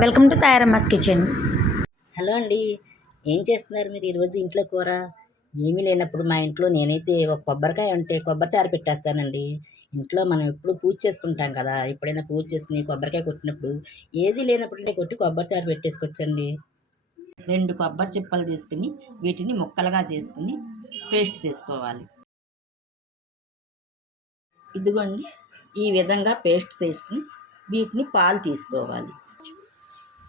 Welcome to తయారమ్మస్ kitchen. Hello అండి. ఏం చేస్తున్నారు మీరు ఈరోజు ఇంట్లో కూర? ఏమీ లేనప్పుడు మా ఇంట్లో నేనైతే ఒక కొబ్బరికాయ ఉంటే కొబ్బరి చారు పెట్టేస్తానండి. ఇంట్లో మనం ఎప్పుడు పూజ చేసుకుంటాం కదా ఎప్పుడైనా పూజ చేసుకుని కొబ్బరికాయ కొట్టినప్పుడు ఏది లేనప్పుడు అంటే కొట్టి కొబ్బరి చారు పెట్టేసుకొచ్చండి రెండు కొబ్బరి చిప్పలు తీసుకుని వీటిని ముక్కలుగా చేసుకుని పేస్ట్ చేసుకోవాలి. ఇదిగోండి ఈ విధంగా పేస్ట్ చేసుకుని వీటిని పాలు తీసుకోవాలి.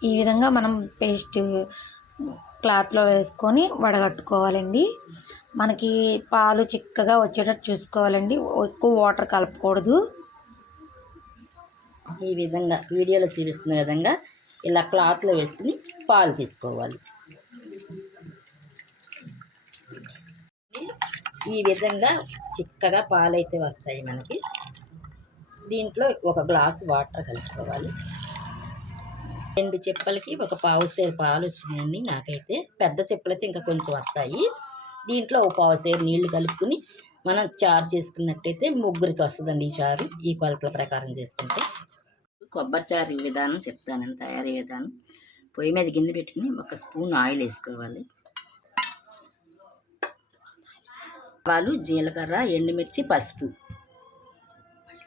ఈ విధంగా మనం పేస్ట్ క్లాత్లో వేసుకొని వడగట్టుకోవాలండి. మనకి పాలు చిక్కగా వచ్చేటట్టు చూసుకోవాలండి. ఎక్కువ వాటర్ కలపకూడదు. ఈ విధంగా వీడియోలో చూపిస్తున్న విధంగా ఇలా క్లాత్లో వేసుకుని పాలు తీసుకోవాలి. ఈ విధంగా చిక్కగా పాలు అయితే వస్తాయి మనకి. దీంట్లో ఒక గ్లాస్ వాటర్ కలుపుకోవాలి. రెండు చెప్పలకి ఒక పావు సేరు పాలు వచ్చినాయండి నాకైతే. పెద్ద చెప్పలైతే ఇంకా కొంచెం వస్తాయి. దీంట్లో ఒక పావు సేరు నీళ్ళు కలుపుకుని మనం చారు చేసుకున్నట్టయితే ముగ్గురికి వస్తుందండి ఈ చారు. ఈ కొలతల ప్రకారం చేసుకుంటే. కొబ్బరి చారు విధానం చెప్తానండి తయారీ విధానం. పొయ్యి మీద గిన్నె పెట్టుకుని ఒక స్పూన్ ఆయిల్ వేసుకోవాలి. ఆవాలు జీలకర్ర ఎండుమిర్చి పసుపు.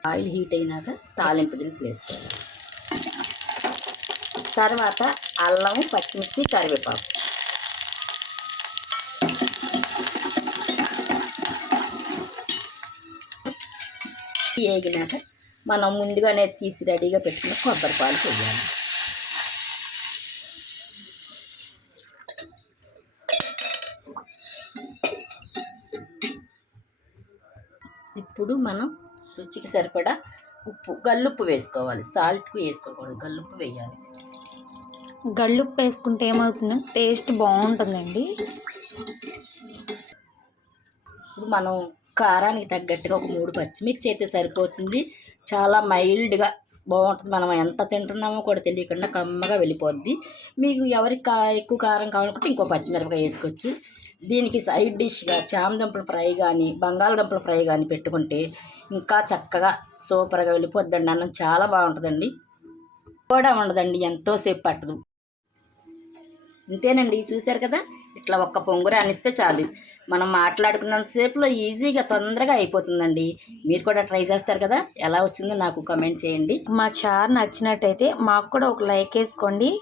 ఆయిల్ హీట్ అయినాక తాలింపు దినుసులు వేసుకోవాలి. తర్వాత అల్లం పచ్చిమిర్చి కరివేపాకు. వేగినాక మనం ముందుగానే తీసి రెడీగా పెట్టుకున్న కొబ్బరి పాలు పోయాలి. ఇప్పుడు మనం రుచికి సరిపడా ఉప్పు గల్లుప్పు వేసుకోవాలి. సాల్ట్కు వేసుకోకూడదు. గల్లుప్పు వేయాలి. గళ్ళుప్పు వేసుకుంటే ఏమవుతుంది టేస్ట్ బాగుంటుందండి. మనం కారానికి తగ్గట్టుగా ఒక మూడు పచ్చిమిర్చి అయితే సరిపోతుంది. చాలా మైల్డ్గా బాగుంటుంది. మనం ఎంత తింటున్నామో కూడా తెలియకుండా కమ్మగా వెళ్ళిపోద్ది. మీకు ఎవరికి కా ఎక్కువ కారం కావాలనుకుంటే ఇంకో పచ్చిమిరపకాయ వేసుకోవచ్చు. దీనికి సైడ్ డిష్గా చామదుంపల ఫ్రై కానీ బంగాళదుంపల ఫ్రై కానీ పెట్టుకుంటే ఇంకా చక్కగా సూపర్గా వెళ్ళిపోద్దండి. అన్నం చాలా బాగుంటుందండి. కూడా ఉండదండి. ఎంతోసేపు పట్టదు. అంతేనండి చూశారు కదా? ఇట్లా ఒక్క పొంగుర అనిస్తే చాలు. మనం మాట్లాడుకున్నంతసేపులో ఈజీగా తొందరగా అయిపోతుందండి. మీరు కూడా ట్రై చేస్తారు కదా? ఎలా వచ్చిందో నాకు కమెంట్ చేయండి. మా చార్ నచ్చినట్టయితే మాకు కూడా ఒక లైక్ వేసుకోండి.